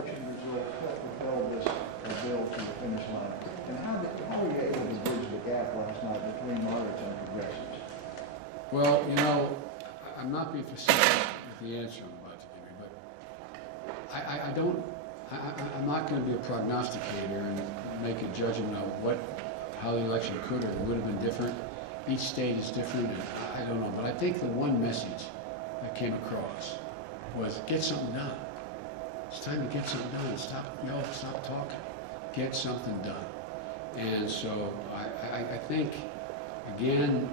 election results helped propel this bill to the finish line? And how were you able to bridge the gap last night between moderates and progressives? Well, you know, I'm not being specific with the answer I'm about to give you, but I'm not going to be a prognosticator and make a judgment of how the election could or would have been different. Each state is different, and I don't know. But I think the one message that came across was get something done. It's time to get something done. Stop talking. Get something done. And so I think, again,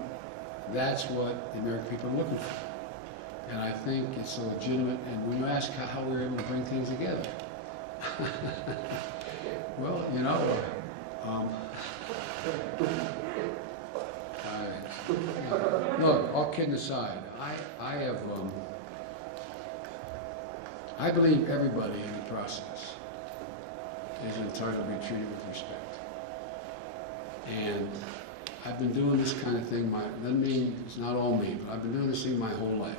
that's what the American people are looking for. And I think it's a legitimate, and when you ask how we were able to bring things together, well, you know, look, all kidding aside, I believe everybody in the process is entitled to be treated with respect. And I've been doing this kind of thing, doesn't mean it's not all me, but I've been doing this thing my whole life.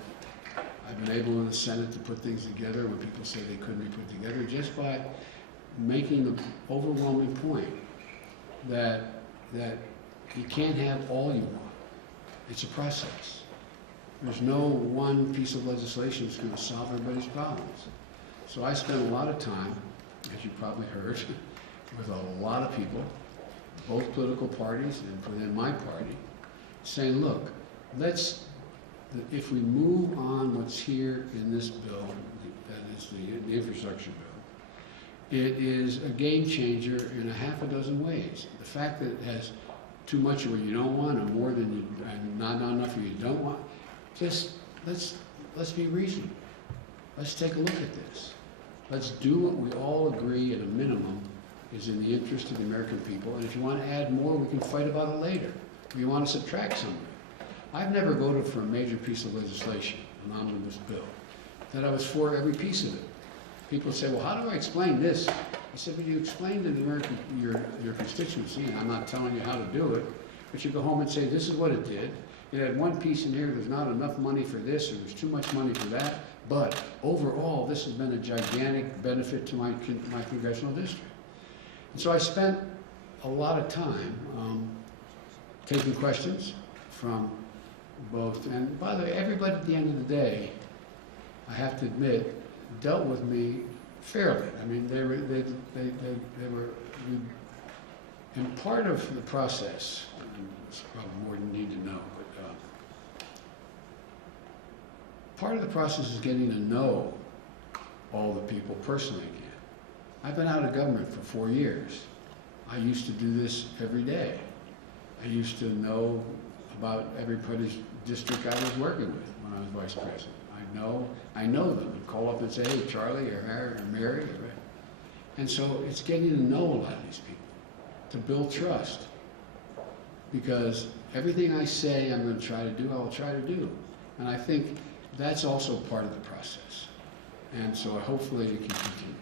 I've been able in the Senate to put things together when people say they couldn't be put together, just by making the overwhelming point that you can't have all you want. It's a process. There's no one piece of legislation that's going to solve everybody's problems. So I spent a lot of time, as you probably heard, with a lot of people, both political parties and within my party, saying, look, if we move on what's here in this bill, that is the infrastructure bill, it is a game changer in a half a dozen ways. The fact that it has too much of what you don't want and more than and not enough of what you don't want, just let's be reasonable. Let's take a look at this. Let's do what we all agree at a minimum is in the interest of the American people, and if you want to add more, we can fight about it later. If you want to subtract something. I've never voted for a major piece of legislation, an omnibus bill, that I was for every piece of it. People say, well, how do I explain this? I said, well, you explain to the American, your constituency, and I'm not telling you how to do it, but you go home and say, this is what it did. It had one piece in here, there's not enough money for this, or there's too much money for that, but overall, this has been a gigantic benefit to my congressional district. And so I spent a lot of time taking questions from both, and by the way, everybody at the end of the day, I have to admit, dealt with me fairly. I mean, they were, and part of the process, and it's probably more than you need to know, but part of the process is getting to know all the people personally again. I've been out of government for 4 years. I used to do this every day. I used to know about everybody's district I was working with when I was vice president. I know them and call up and say, hey, Charlie or Harry or Mary. And so it's getting to know a lot of these people, to build trust. Because everything I say I'm going to try to do, I will try to do. And I think that's also part of the process. And so hopefully it can continue.